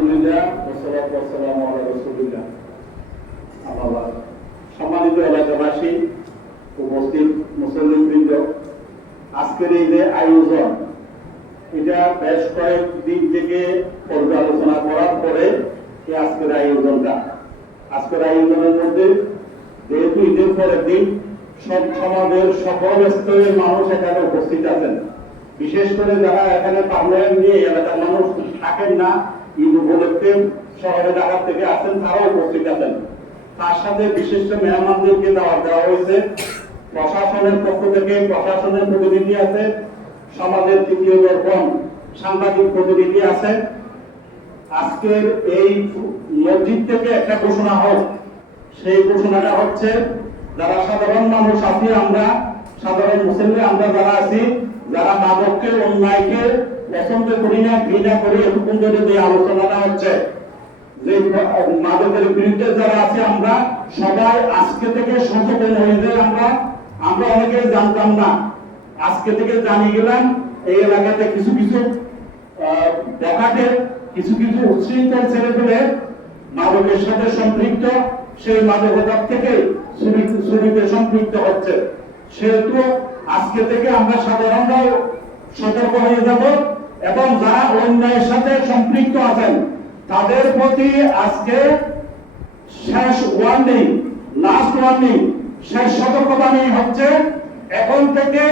আলহামদুলিল্লাহ ওয়াসসালাতু ওয়াসসালামু আলা রাসূলিল্লাহ। সম্মানিত এলাকাবাসী, উপস্থিত মুসল্লিবৃন্দ, আজকের এই যে আয়োজন, এটা বেশ কয়েকদিন থেকে পর্যালোচনা করার পরে আজকের আয়োজনটা। আজকের আয়োজনের মধ্যে যেহেতু ঈদের পরের দিন সমাজের সকল স্তরের মানুষ এখানে উপস্থিত আছেন, বিশেষ করে যারা এখানে পার্লামেন্ট নিয়ে এলাকার মানুষ থাকেন না, ঈদ উপলক্ষে শহরে ঢাকা থেকে আসেন, তারাও উপস্থিত আছেন। তার সাথে বিশিষ্ট মেহমানদেরকে দাওয়াত দেওয়া হয়েছে। প্রশাসনের পক্ষ থেকে প্রশাসনের প্রতিনিধি আছে, সমাজের তৃতীয় দর্পণ সাংবাদিক প্রতিনিধি আছে। আজকের এই মসজিদ থেকে একটা ঘোষণা হোক, সেই ঘোষণাটা হচ্ছে যারা সাধারণ মানুষ আছি, আমরা সাধারণ মুসলিম আমরা যারা আছি, যারা মাদককে অন্যায়কে পছন্দ করি না, ঘৃণা করি, এরকম যে আলোচনাটা হচ্ছে যে মাদকের বিরুদ্ধে যারা আছে, আমরা সবাই আজকে থেকে সচেতন হয়ে যাই। আমরা অনেকে জানতাম না, আজকে থেকে জানিয়ে গেলাম এই এলাকাতে কিছু কিছু দেখাতে কিছু কিছু উচ্ছৃঙ্খল ছেলেপেলে মাদকের সাথে সম্পৃক্ত, সেই মাদকতার থেকে চুরিতে সম্পৃক্ত হচ্ছে। সেহেতু আজকে থেকে আমরা সাধারণরাও সতর্ক হয়ে যাব এবং যারা অন্যায়ের সাথে সম্পৃক্ত আছেন তাদের প্রতি আজকে শেষ ওয়ার্নিং, লাস্ট ওয়ার্নিং, শেষ সতর্কবাণী হচ্ছে এখন থেকে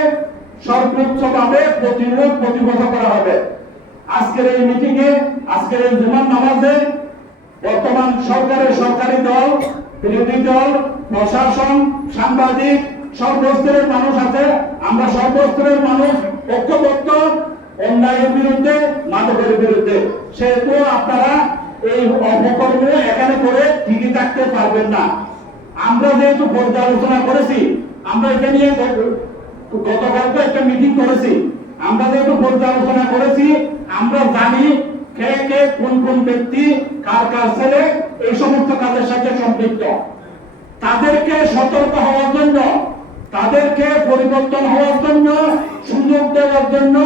সর্বোচ্চভাবে প্রতিহত করা হবে। আজকের এই মিটিং এ, আজকের এই জুমার নামাজে বর্তমান সরকারের সরকারি দল, বিরোধী দল, প্রশাসন, সাংবাদিক, সর্বস্তরের মানুষ আছে। আমরা সর্বস্তরের মানুষ ঐক্যবদ্ধ অন্যায়ের বিরুদ্ধে, মাদকের বিরুদ্ধে। সেহেতু আপনারা এই অপকর্ম এখানে করে ঠিকই থাকতে পারবেন না। আমরা যেহেতু পর্যালোচনা করেছি, আমরা এটা নিয়ে গতকালকে একটা মিটিং করেছি, আমরা যেহেতু পর্যালোচনা করেছি, আমরা জানি কে কে কোন কোন ব্যক্তি কার কার ছেলে এই সমস্ত কাজের সাথে সম্পৃক্ত। তাদেরকে সতর্ক হওয়ার জন্য, তাদেরকে পরিবর্তন হওয়ার জন্য, সুযোগ দেওয়ার জন্য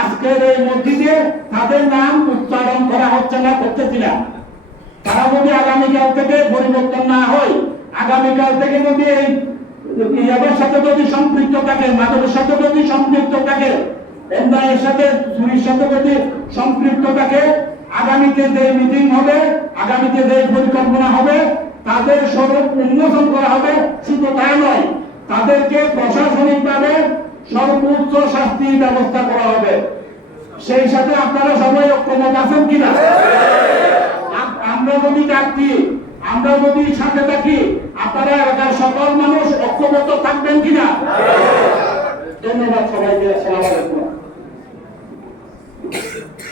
আজকের এই মসজিদে তাদের নাম উচ্চারণ করা হচ্ছে না, করতেছি না। তারা যদি আগামীকাল থেকে পরিবর্তন না হয়, আগামীকাল থেকে যদি এই ইয়াবের সাথে যদি সম্পৃক্ত থাকে, মাদকের সাথে যদি সম্পৃক্ত থাকে, অন্যায়ের সাথে, চুরির সাথে যদি সম্পৃক্ত থাকে, আগামীতে যে মিটিং হবে, আগামীতে যে পরিকল্পনা হবে, তাদের স্বরূপ উন্মোচন করা হবে। শুধু তাই নয়, তাদেরকে প্রশাসনিকভাবে সর্বোচ্চ শাস্তির ব্যবস্থা করা হবে। সেই সাথে আপনারা সবাই ঐক্যমত আছেন কিনা? আমরা যদি ডাকি, আমরা যদি সাথে থাকি, আপনারা এলাকার সকল মানুষ ঐক্যবদ্ধ থাকবেন কিনা? ধন্যবাদ সবাই।